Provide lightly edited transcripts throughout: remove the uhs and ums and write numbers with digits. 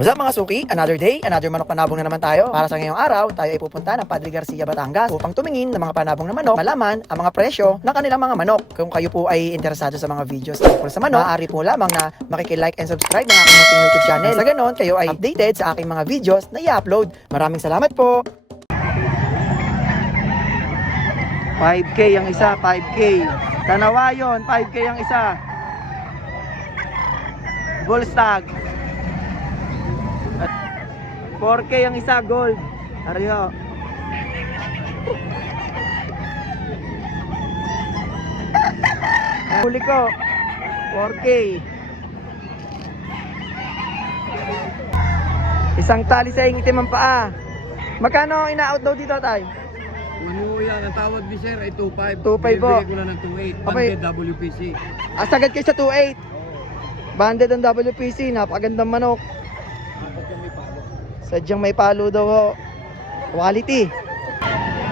What's up mga suki? Another day, another manok panabong na naman tayo. Para sa ngayong araw, tayo ay pupunta ng Padre Garcia, Batangas upang tumingin ng mga panabong na manok, malaman ang mga presyo ng kanilang mga manok. Kung kayo po ay interesado sa mga videos tungkol sa manok, maaari po lamang na makikilike and subscribe ng aking YouTube channel. Sa ganon, kayo ay updated sa aking mga videos na i-upload. Maraming salamat po! 5K ang isa, 5K. Tanawayon, 5K ang isa. Bullstag. 4K ang isa, gold. Ariho. Huli ko. 4K. Isang tali sa itim ang paa. Magkano ina-out daw dito, tay? Ano yan, ang tawad ni sir ay 2.5. 2.5 po. Bibigay ko lang ng 2.8. Okay. Banded WPC. Sagad kayo sa 2.8. Banded ang WPC. Napakagandang manok. Sadyang may palo daw ho. Quality.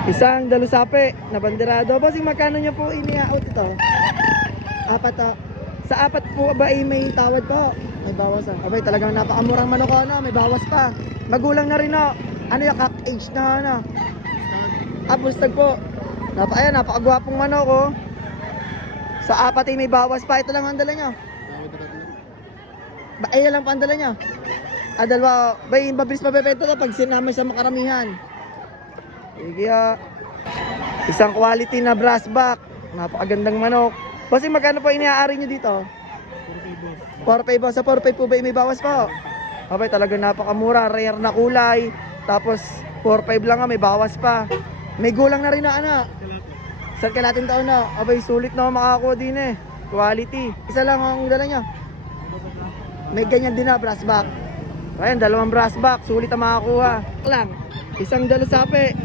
Isang dalusape na banderado. Bossing, magkano nyo po ini-out ito? Apat o. Sa apat po ba ay may tawad po? May bawas o. Abay, talagang napakamurang manok o, no? May bawas pa. Magulang na rin o. Ano yung cock age na ano? Bullstag po. Ayan, napakagwapong manok o. Sa apat ay may bawas pa. Ito lang ang dala nyo. Ayan lang pa ang dala nyo. Dalawa, bay, mabilis mabebenta to pag sinamay sa makaramihan. Sige isang quality na brass back. Napakagandang manok. Bossing, magkano po iniaari nyo dito? 4.5 boss. Sa 4.5 po ba may bawas po? Abay, talagang napakamura. Rare na kulay. Tapos 4.5 lang may bawas pa. May gulang na rin na ano. Saan kailating taon na? Abay, sulit na makakakuha din eh. Quality. Isa lang ang dala nyo. May ganyan din na brass back. Ayan, dalawang brass back, sulit ang makakuha. Lang, isang dalusape.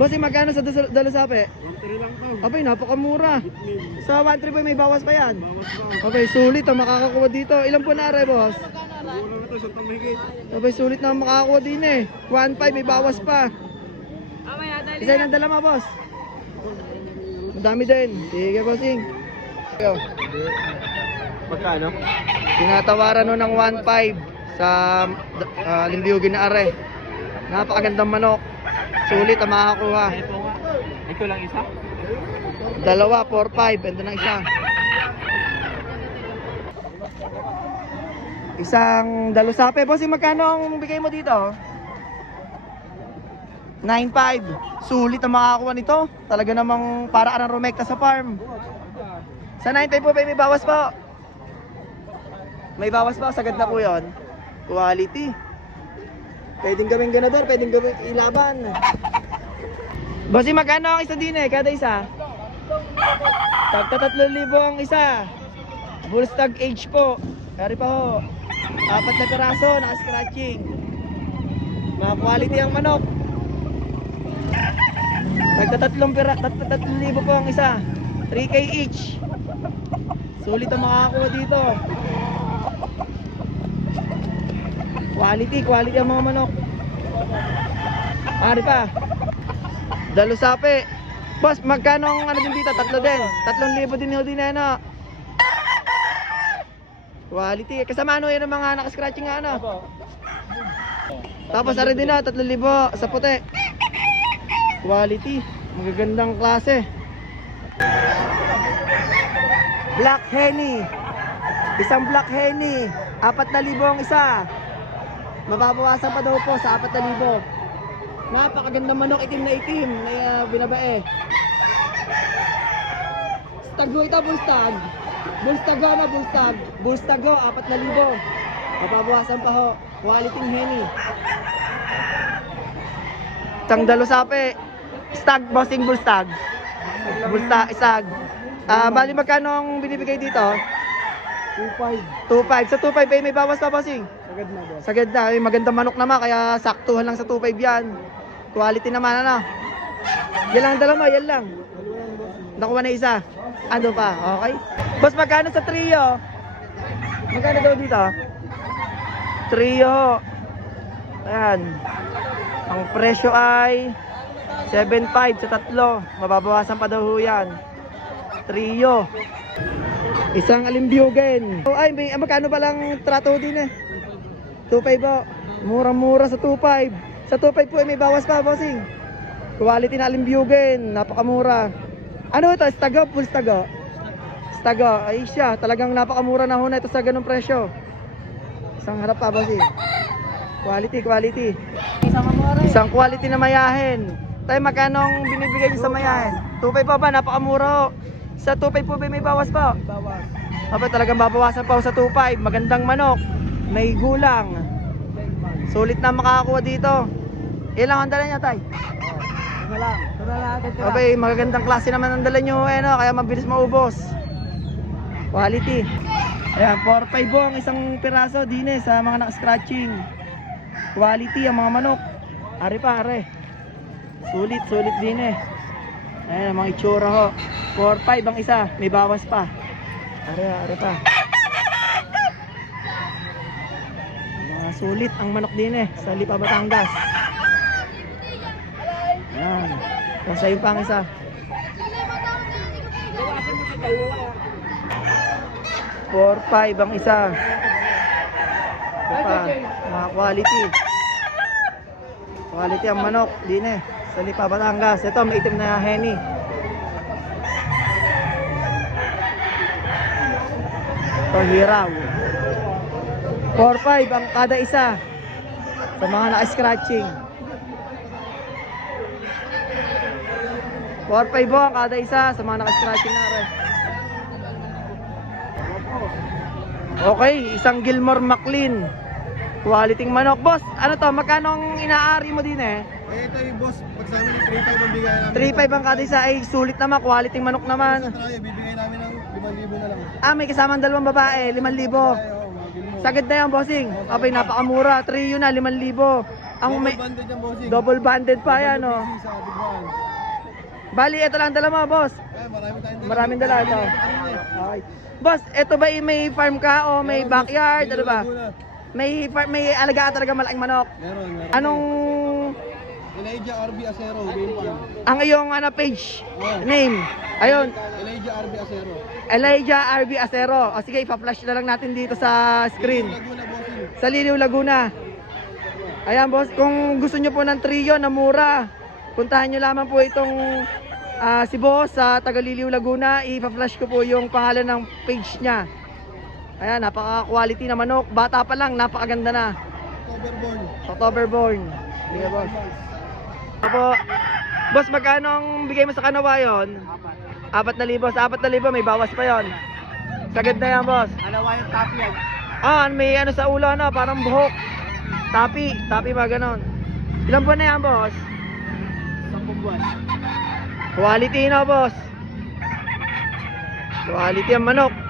Bossing, magkano sa dalusape? 1.3 lang to. Abay, napakamura. Sa 1.3 may bawas pa yan. Bawas na. Abay, sulit ang makakakuha dito. Ilan po na boss? Siguro na to, sa tamigit. Abay, sulit na ang makakakuha din eh. 1.5 may bawas pa. Isa yung dala mo, boss. Madami din. Sige, bossing. Magkano? Tinatawaran nun ng 1.5 sa Limbiyugin na are. Napakagandang manok. Sulit ang makakakuha. Ito lang isa? Dalawa, 4-5. Ito na isa. Isang dalusape. Bossing, magkano ang bigay mo dito? 9.5. Sulit ang makakakuha nito. Talaga namang para ka ng rumekta sa farm. Sa 9.5 po may bawas po. May bawas pa. Sagad na po yun. Quality. Pwedeng gawing ganador, pwedeng gawing ilaban. Bossy, magkano ang isa din eh? Kada isa? Tagta 3,000 ang isa. Bullstag age po. Kari pa ho. 4 na piraso, naka-scratching. Mga quality ang manok. Tagta 3,000 po ang isa. 3K each. Sulit ang makakakuha dito. Quality ang mga manok. Ari pa. Dalusape. Boss, magkano ang ano din dito? 3 din. 3,000 din ho din ano. Quality. Kasama ano yan ang mga naka-scratching nga ano. Tapos ari din na 3,000 sa puti. Quality. Magagandang klase. Black Henny. Isang Black Henny. 4,000 ang isa. Mababawasan pa daw po sa 4,000. Napakaganda manok, itim na binabae. Stago ito, bullstag. Bullstag ho na, bullstag. Bullstag ho, 4,000. Mababawasan pa ho. Quality Henny. Isang dalusape. Stag, bossing bullstag. Bullstag, isag. Bali magkano ang binibigay dito? 2.5. 2.5. Sa 2.5 may bawas pa, bossing. Sagad na boss. Sagad na, magandang manok naman kaya saktuhan lang sa 2.5 yan. Quality naman ano. Yan lang dala mo, yan lang. Nakuha na isa. Ano pa? Okay. Boss, magkano sa trio? Magkano daw dito? Trio. Ayan. Ang presyo ay 7.5 sa tatlo. Mababawasan pa daw yan. Trio. Isang Limbiyugin. Ay, may magkano ba lang trato din eh? 2.5 po. Murang-mura sa 2.5. Sa 2.5 po ay may bawas pa, bossing. Quality na Alimbyugen, napakamura. Ano ito? Stago? Full stago? Stago. Ay siya, talagang napakamura na ho na ito sa ganung presyo. Isang harap pa, bossing. Quality, quality. Isang quality na mayahin. Tayo, magkano ang binibigay niyo sa mayahin? 2.5 po ba? Napakamura ho. Sa 2.5 po ba may bawas po? Bawas. Aba, talagang babawasan pa ho sa 2.5. Magandang manok. May gulang. Sulit na makakakuha dito. Ilang ang dala niya, tay? Ito na lang. Ito na lang agad tira. Abay, magagandang klase naman ang dala nyo, no? Kaya mabilis maubos. Quality. Ayan, 4.5 po ang isang piraso din sa mga naka-scratching. Quality ang mga manok. Ari pa, ari. Sulit, sulit din Ayan, ang mga itsura ho. 4.5 ang isa, may bawas pa. Ari pa. Mga sulit ang manok din sa Lipa, Batangas. Ayan. Kung sa'yo pa ang isa. 4.5 ang isa. Ito pa, mga quality. Quality ang manok din sa Lipa, Batangas. Ito, may itim na henny. Ito, hiraw. 4.5 ang kada isa sa mga naka-scratching. 4.5 po ang kada isa sa mga naka-scratching na rin. Okay, isang Gilmore McLean. Quality manok. Boss, ano to? Magkano ang inaari mo din Ito yung boss, pag sa amin 3.5 ang bigay namin. 3.5 ang kada isa ay sulit naman. Quality manok naman. Sa tayo, bibigay namin ng 5,000 na lang. Ah, may kasamang dalawang babae, 5,000. Mga Gilmore. Sagad na yan, bossing. Abay, napakamura. Trio na, 5,000. Ang may Double banded yung bossing. double banded pa yan, no? Double busy sa Bigwan. Bali, ito lang dala mo, boss. Maraming dala ito. Okay. Boss, ito ba may farm ka o may backyard? Ano ba? May farm, may alagaan talaga malaking manok. Meron. Anong Elijah RB Acero, game farm. ang iyong page name? Ayun, Elijah RB Acero. Elijah RB Acero. O sige, ipa-flash na lang natin dito sa screen. Laguna bossing. Sa Liliw, Laguna. Ayan, boss, kung gusto nyo po ng trio na mura, puntahan nyo lamang po itong si boss sa Tagaliliw, Laguna. Ipa-flash ko po yung pangalan ng page niya. Ayan, napaka-quality na manok. Bata pa lang, napakaganda na. Octoberborn. Octoberborn. Sige, boss. Opo. Boss, magkano ang bigay mo sa kanawayon? 4,000. Sa 4,000, may bawas pa yon. Sagad na yan, boss. Alawa yung top yan. Ah, may ano sa ulo, ano, parang buhok. Tapi ba ganon? Ilang buwan na yan, boss? 10 buwan. Quality na, boss. Quality ang manok.